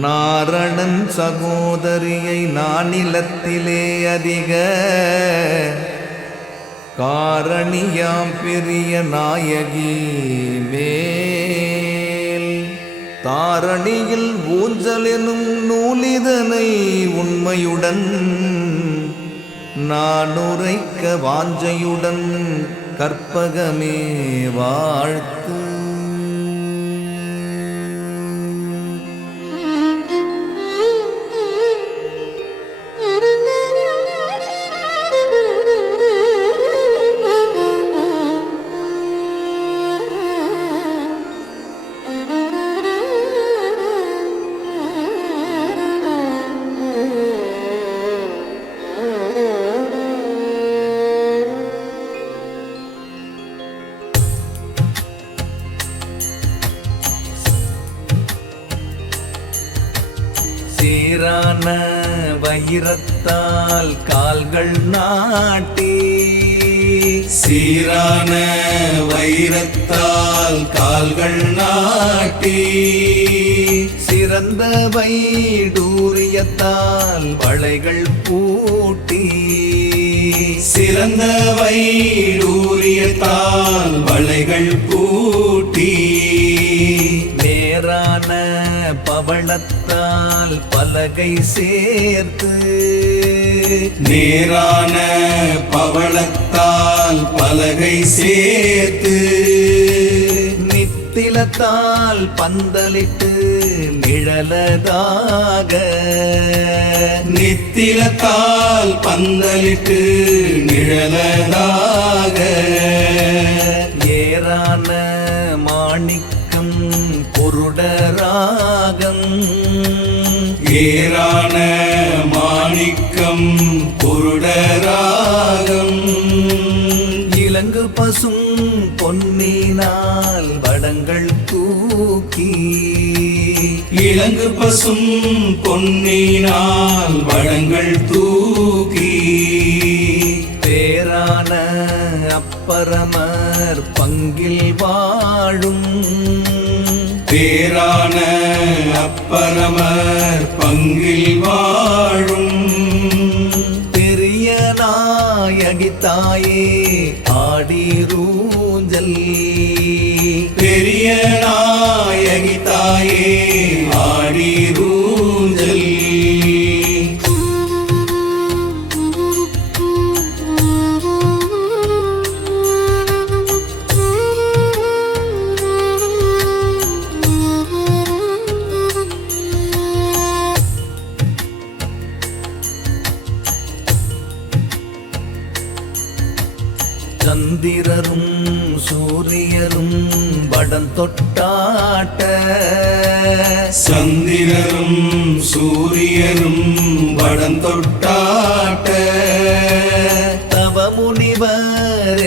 நாரணன் சகோதரியை நானிலத்திலே அதிக காரணியாம் பெரிய நாயகி மேல் தாரணியில் ஊஞ்சல் எனும் நூலிதனை உண்மையுடன் நான் உரைக்க வாஞ்சையுடன் கற்பகமே வாழ்த்து. சீரான வைரத்தால் கால்கள் நாட்டி சீரான வைரத்தால் கால்கள் நாட்டி சிறந்த வைடூரியத்தால் வளைகள் பூட்டி சிறந்த வைடூரியத்தால் வளைகள் பூட்டி நேரான பவளத்தால் பலகை சேர்த்து நேரான பவளத்தால் பலகை சேர்த்து நித்திலத்தால் பந்தலிட்டு நிழலதாக நித்திலத்தால் பந்தலிட்டு நிழலதாக ஏரான மாணிக்கம் பொருடராகம் ஏரான மாணிக்கம் பொருடராகம் இலங்கு பசும் பொன்னினால் வடங்கள் தூக்கி இலங்கு பசும் பொன்னினால் வடங்கள் தூக்கி பேரான அப்பரமர் பங்கில் வாழும் பேரான அப்பரமர் பங்கில் வாழும் பெரிய நாயகி தாயே ஆடிரூஞ்சல் பெரிய நாயகி தாயே ஆடிரூஞ்சல் சந்திரரும் சூரியரும் வடம் தொட்டாட்ட சந்திரரும் சூரியரும் வடம் தொட்டாட்ட தவமுனிவர்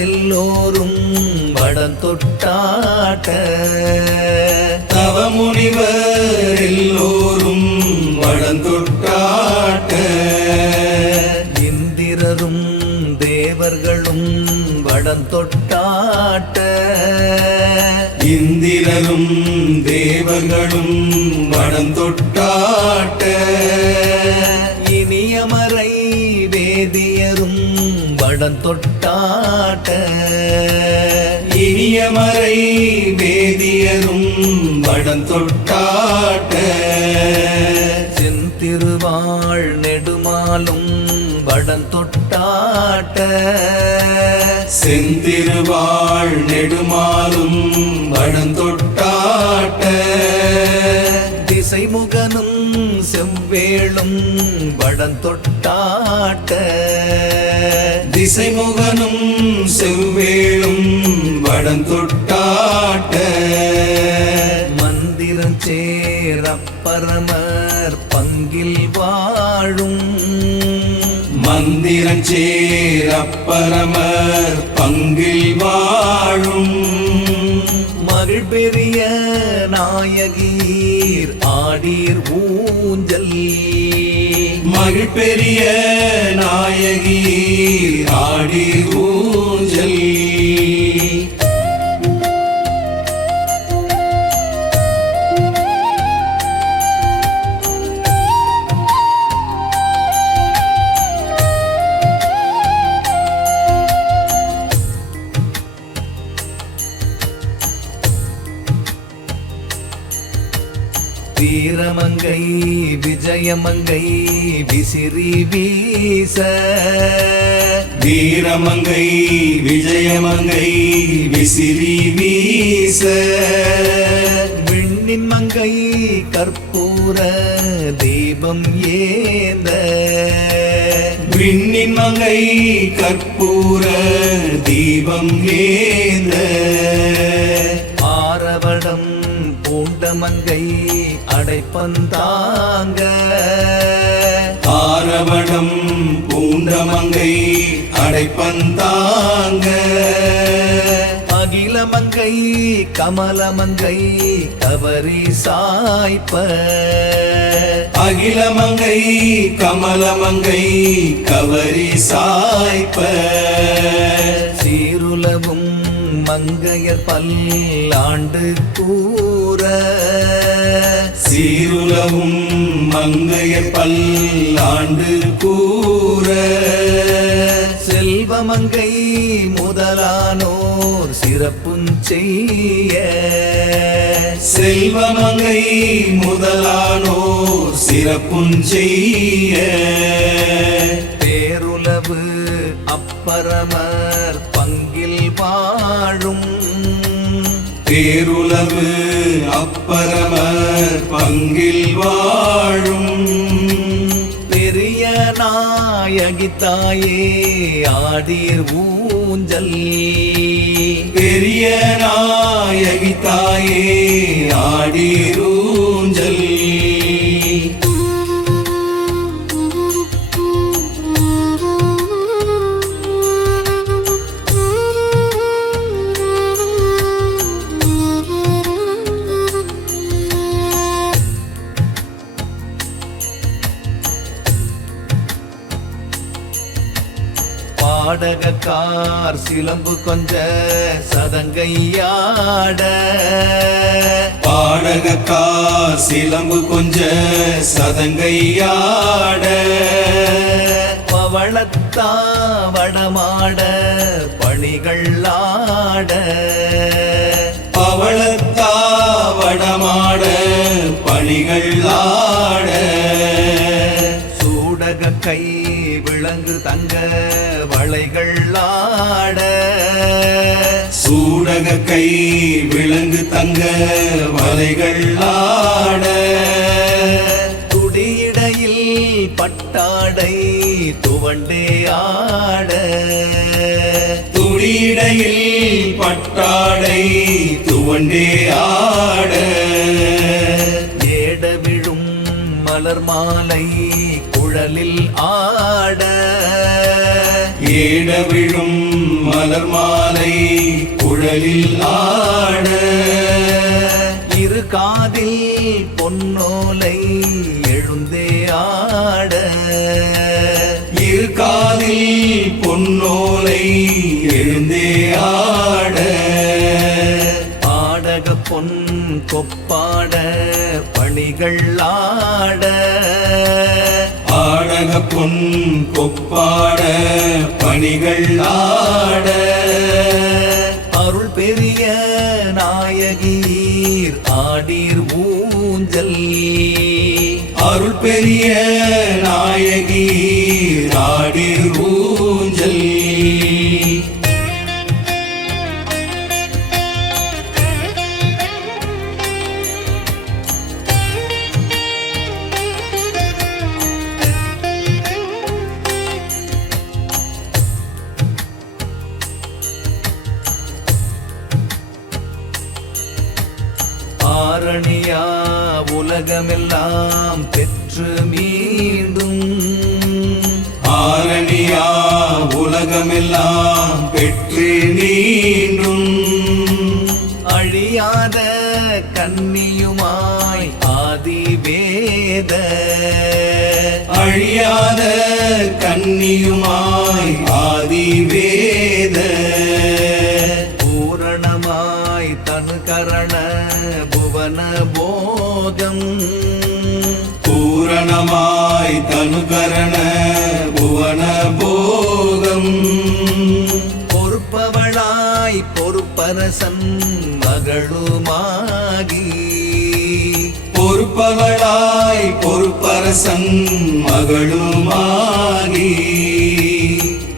எல்லோரும் வடம் தொட்டாட்ட தவமுனிவர் எல்லோரும் வடம் தொட்டாட்ட இந்திரரும் தேவர்களும் வடம் தொட்டாட்ட இந்திரரும் தேவர்களும் வடம் தொட்டாட்ட இனியமரை வேதியரும் வடம் தொட்டாட்ட இனியமரை வேதியரும் வடம் தொட்டாட்ட செந்திருவாள் நெடுமாலும் வடம் தொட்டாட்ட செந்திருவாள் நெடுமாலும் வடம் தொட்டாட்ட திசைமுகனும் செவ்வேளும் வடம் தொட்டாட்ட திசைமுகனும் செவ்வேளும் வடம் தொட்டாட்ட மந்திரம் சேரப்பரமர் பங்கில் வாழும் மந்திரம் சேரப்பரமர் பங்கில் வாழும் மகிழ் பெரிய நாயகீர் ஆடீர் ஊஞ்சல் மகிழ் பெரிய நாயகி ஆடி ஊஞ்சல் வீரமங்கை விஜயமங்கை விசிறி வீச வீரமங்கை விஜயமங்கை விசிறி வீச விண்ணின் மங்கை கற்பூர தீபம் ஏந்த விண்ணின் மங்கை கற்பூர தீபம் ஏந்த ஆரவடம் பூண்ட மங்கை அடைப்பந்தாங்க ஆரவடம் பூண்டமங்கை அடைப்பந்தாங்க அகிலமங்கை கமலமங்கை கவரி சாய்ப்ப அகிலமங்கை கமலமங்கை கவரி சாய்ப்ப சீருலவும் மங்கையர் பல்லாண்டு கூற சீருலவும் மங்கையர் பல்லாண்டு கூற செல்வமங்கை முதலானோர் சிறப்புஞ்செய்ய செல்வமங்கை முதலானோர் சிறப்புஞ்செய்ய பேருலவு அப்பரமர் பங்கில் வாழும் பேருலவு அப்பரமர் பங்கில் வாழும் பெரிய நாயகி தாயே ஆடீர் ஊஞ்சல் பெரிய நாயகி தாயே ஆடீரூஞ்சல் பாடகக்கார் சிலம்பு கொஞ்ச சதங்கையாட பாடகக்கார் சிலம்பு கொஞ்ச சதங்கையாட பவளத்தா வடமாட பணிகள் ஆட பவளத்தா வடமாட பணிகள் ஆட சூடக கை விளங்கு தங்க வளைகள் ஆட சூடக கை விலங்கு தங்க வலைகள் ஆட துடியிடையில் பட்டாடை துவண்டே ஆட துடியிடையில் பட்டாடை துவண்டே ஆட ஏட விழும் மலர் மாலை குழலில் ஆட ஏட விழும் மலர் மாலை குழலில் ஆட இரு காதில் பொன்னோலை எழுந்தே ஆட இரு காதில் பொன்னோலை எழுந்தே ஆட ஆடக பொன் கொப்பாட பணிகள் ஆட ஆடக பொன் கொப்பாட பணிகள் ஆட அருள் பெரிய நாயகீர் ஆடீர் ஊஞ்சல் அருள் பெரிய நாயகி ஆடீர் ஊஞ்சல் ஆரணியா உலகமெல்லாம் பெற்று மீண்டும் ஆரணியா உலகமெல்லாம் பெற்று நீண்டும் அழியாத கன்னியுமாய் ஆதிவேத அழியாத கன்னியுமாய் ஆதிவேத பூரணமாய் தனுகரண புவன போகம் பூரணமாய் தனுகரண புவன போகம் பொறுப்பவளாய் பொறுப்பரசன் மகளுமாகி பொறுப்பவளாய் பொறுப்பரசன் மகளுமாகி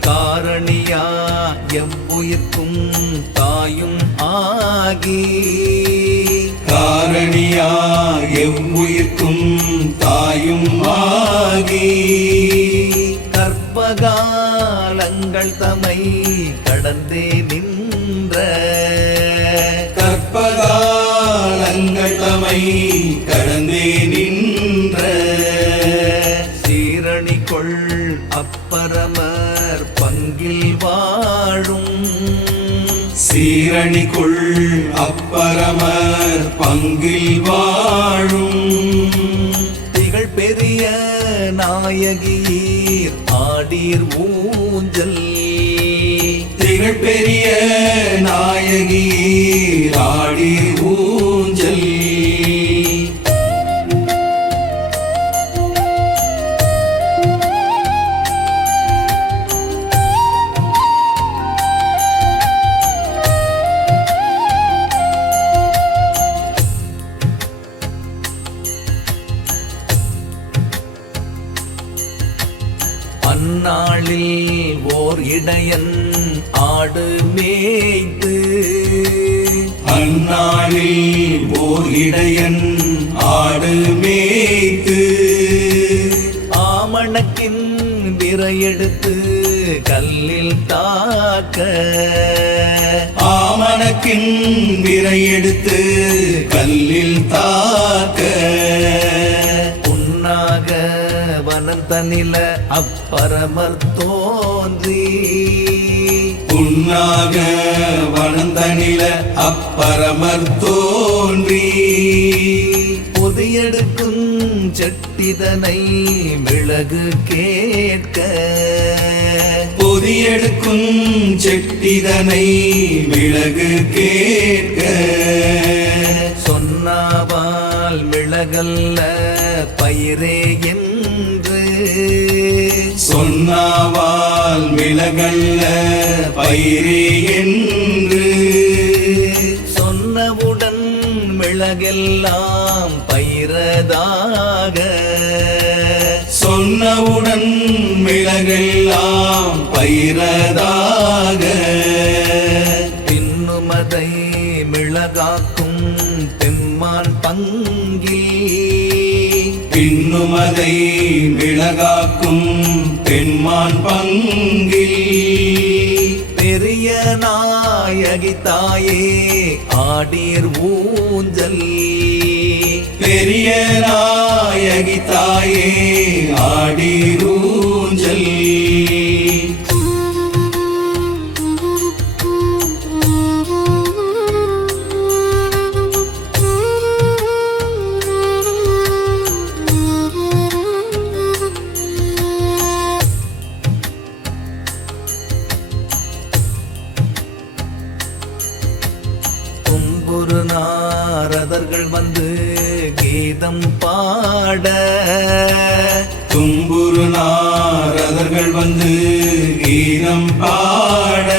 காரணியா எவ்வுயிர்க்கும் தாயும் ஆகி காரணியா எவ்வுயிர்க்கும் தாயும் ஆகி கற்பகாலங்கள் தமை கடந்தே நின்ற கற்பகாலங்கள் தமை கடந்தே நின்ற சீரணிகொள் அப்பரமர் பங்கில் வாழும் சீரணிக்குள் அப்பரமர் பங்கில் வாழும் திகழ் பெரிய நாயகீர் ஆடீர் ஊஞ்சல் திகழ் பெரிய நாயகி ஆடி ஊஞ்சல் அந்நாளில் ஓர் இடையன் ஆடு மேய்த்து அந்நாளில் ஓர் இடையன் ஆடு மேய்த்து ஆமணக்கின் விரையெடுத்து கல்லில் தாக்க ஆமணக்கின் விரையெடுத்து கல்லில் தாக்க உன்னாக வனந்தனில அப்பரமர் தோன்றி உன்னாக வனந்தனில அப்பரமர் தோன்றி பொதியெடுக்கும் செட்டிதனை மிளகு கேட்க பொதியெடுக்கும் செட்டிதனை விலகு கேட்க சொன்னாவால் மிளகல்ல பயிரே என்று சொன்னாவால் மிளகல்ல பயிரே என்று சொன்னவுடன் மிளகெல்லாம் பயிரதாக சொன்னவுடன் மிளகெல்லாம் பயிரதாக பின்னுமதை மிளகாக்கும் தெம்மான் பங்கில் பின்னுமதை மிளகாக்கும் பெண்மான் பங்கில் பெரிய நாயகி தாயே ஆடீர் ஊஞ்சல் பெரிய நாயகி தாயே ஆடிரூஞ்சல் தும்புரு நாரதர்கள் வந்து கீதம் பாட தும்புரு நாரதர்கள் வந்து கீதம் பாட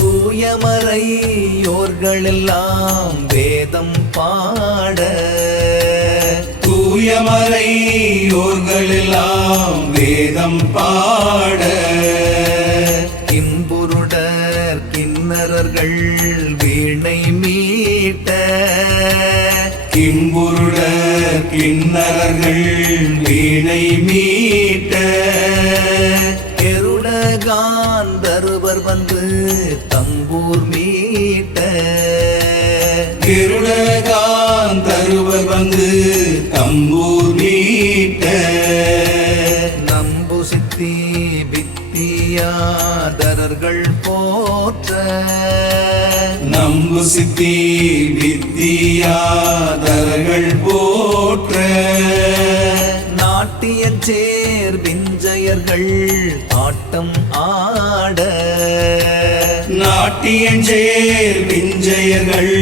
தூயமறையோர்களெல்லாம் வேதம் பாட தூயமறையோர்களெல்லாம் வேதம் பாட கிம்புருடர் கிண்ணறர்கள் வீணை மீட்ட கிம்புருட கிண்ணறர்கள் வீணை மீட்ட கெருடகாந்தருவர் வந்து தம்பூர் மீட்ட கருடகாந்தருவர் வந்து தம்பூர் மீட்ட நம்பு சித்தி வித்தியாதரர்கள் போற்ற நம்பு சித்தி வித்தியாதரர்கள் போற்ற நாட்டியச்சேர் விஞ்சயர்கள் ஆட்டம் ஆட நாட்டியஞ்சேர் விஞ்சயர்கள்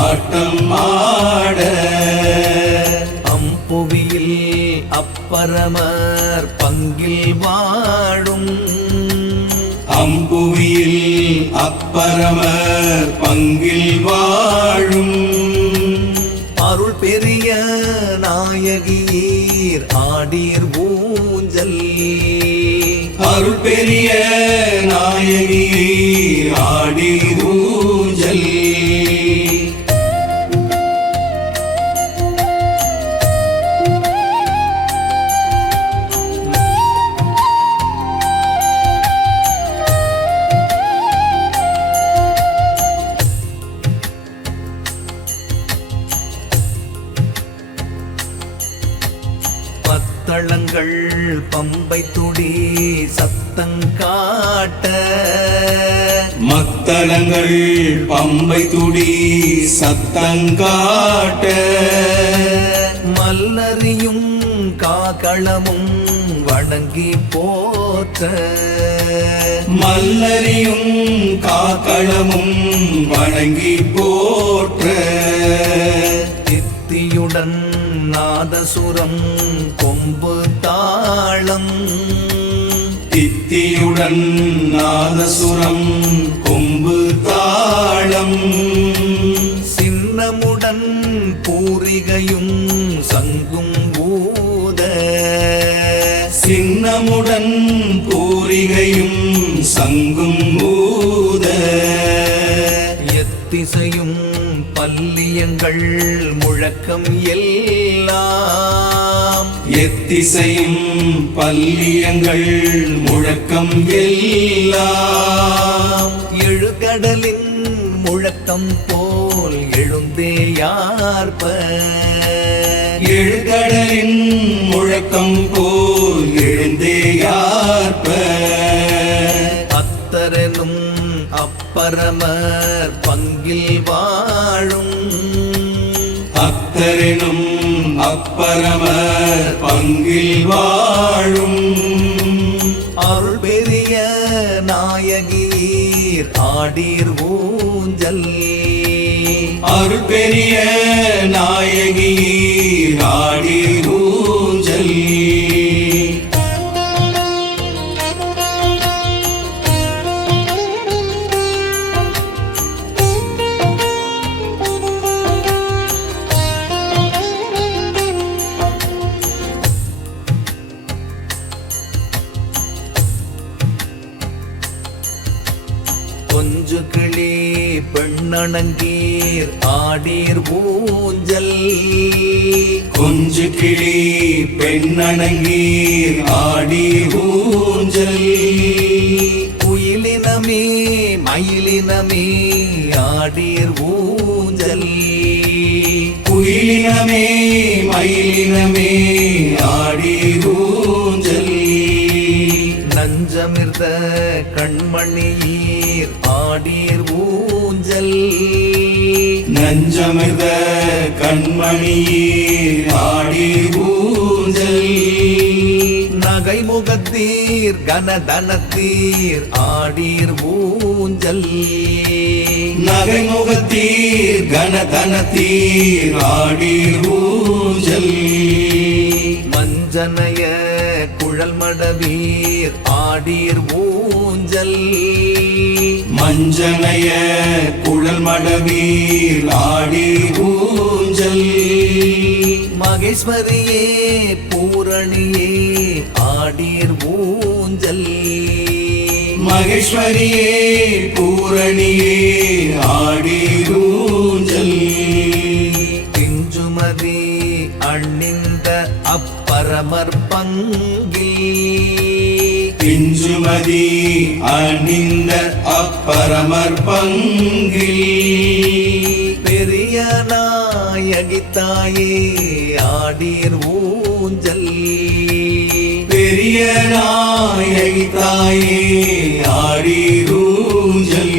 ஆட்டம் ஆட அம்புவியில் அப்பரமர் பங்கில் வாழும் அம்புவியில் அப்பரமர் பங்கில் வாழும் அருள் அருள் பெரிய நாயகியீர் ஆடீர் ஊஞ்சல். அருள் பெரிய நாயகி ஆடி ஊஞ்சல். பத்தளங்கள் பம்பை துடி சத்தங்காட்ட. மத்தளங்கள் பம்பை துடி சத்தங்காட்ட. மல்லரியும் காகளமும் வணங்கி போற்ற. மல்லரியும் காக்களமும் வணங்கி போற்ற. தித்தியுடன் நாதசுரம் கொம்பு தாளம். தித்தியுடன் நாதசுரம் கொம்பு தாளம். சின்னமுடன் பூரிகையும் சங்கும் ஊத. சின்னமுடன் பூரிகையும் சங்கும் ஊத. எத்திசையும் பல்லியங்கள் முழக்கம் எல்லாம். எத்திசையும் பல்லியங்கள் முழக்கம் எல்லாம். எழுகடலின் முழக்கம் போல் எழுந்தேயார்ப்ப. எழுகடலின் முழக்கம் போல் எழுந்தேயார்ப்ப. அத்தரனும் அப்பரமர் பங்கில் வாழும். அத்தரெனும் அப்பரமர் பங்கில் வாழும். அருள் பெரிய நாயகீர் ஆடீர் ஊஞ்சல். அருள் பெரிய நாயகி ஆடி ஊஞ்சல். கொஞ்சு கிளி பெண்ணணங்கீர் ஆடீர் ஊஞ்சல். கொஞ்சு கிளி பெண்ணணங்கீர் ஆடி ஊஞ்சல். குயிலினமே மயிலினமே ஆடீர் ஊஞ்சல். குயிலினமே மயிலினமே ஆடி ஊஞ்சல். நஞ்சமிர்த கண்மணியீர் ஆடீர் ஊஞ்சல். நஞ்சமிர்த கண்மணியீர் ஆடி ஊஞ்சல். நகைமுகத்தீர் கனதனத்தீர் ஆடீர் ஊஞ்சல். நகைமுகத்தீர் கனதனத்தீர் ஆடி ஊஞ்சல். மஞ்சனைய குழல் மடவீர் ஆடீர் ஊஞ்சல். மஞ்சனைய குழல் மடவீர் ஆடி ஊஞ்சல். மகேஸ்வரியே பூரணியே ஆடீர் ஊஞ்சல். மகேஸ்வரியே பூரணியே ஆடி ஊஞ்சல். பிஞ்சுமதி அணிந்த அப்பரமர் பங்கில். பிஞ்சுமதி அணிந்த அப்பரமர் பங்கில். பெரிய நாயகி தாயே ஆடீர் ஊஞ்சல். பெரிய நாயகி தாயே ஆடி ஊஞ்சல்.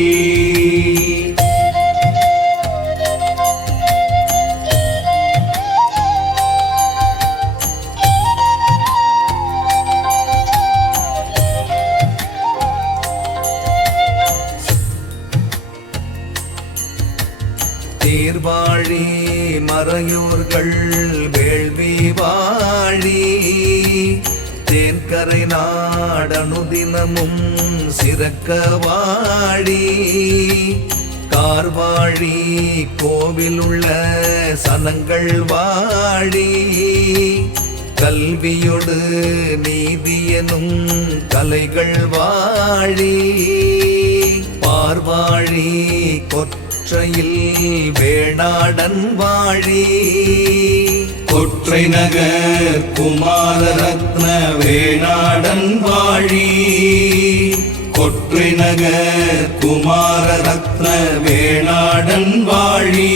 தேர்வாழி மறையோர்கள் வேள்வி வாழி. தேன்கரை நாடனுதினமும் சிறக்க வாழி. கார்வாழி கோவில் உள்ள சனங்கள் வாழி கல்வியொடு நீதியனும் கலைகள் வாழி பார்வாழி கொற்றையில் வேணாடன் வாழி கொற்றை நகர் குமார ரத்ன வேணாடன் வாழி கொற்றை நகர் குமார ரத்ன வேணாடன் வாழி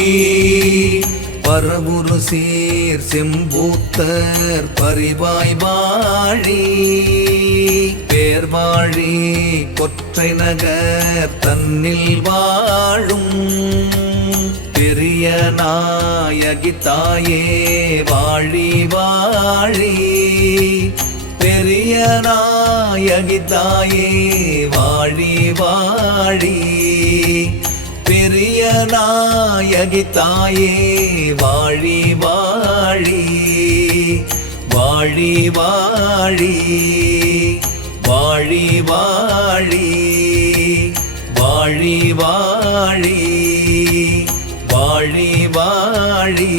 பரவுரு சீர் செம்பூத்தர் பரிவாய் வாழி பேர்வாழி கொற்றை நகர் தன்னில் வாழும் பெரிய நாயகி தாயே வாழி வாழி பெரிய நாயகி தாயே வாழி வாழி பெரிய நாயகி தாயே வாழி வாழி வாழி வாழி வாழி வாழி வாழி வாழி வாழி வாழி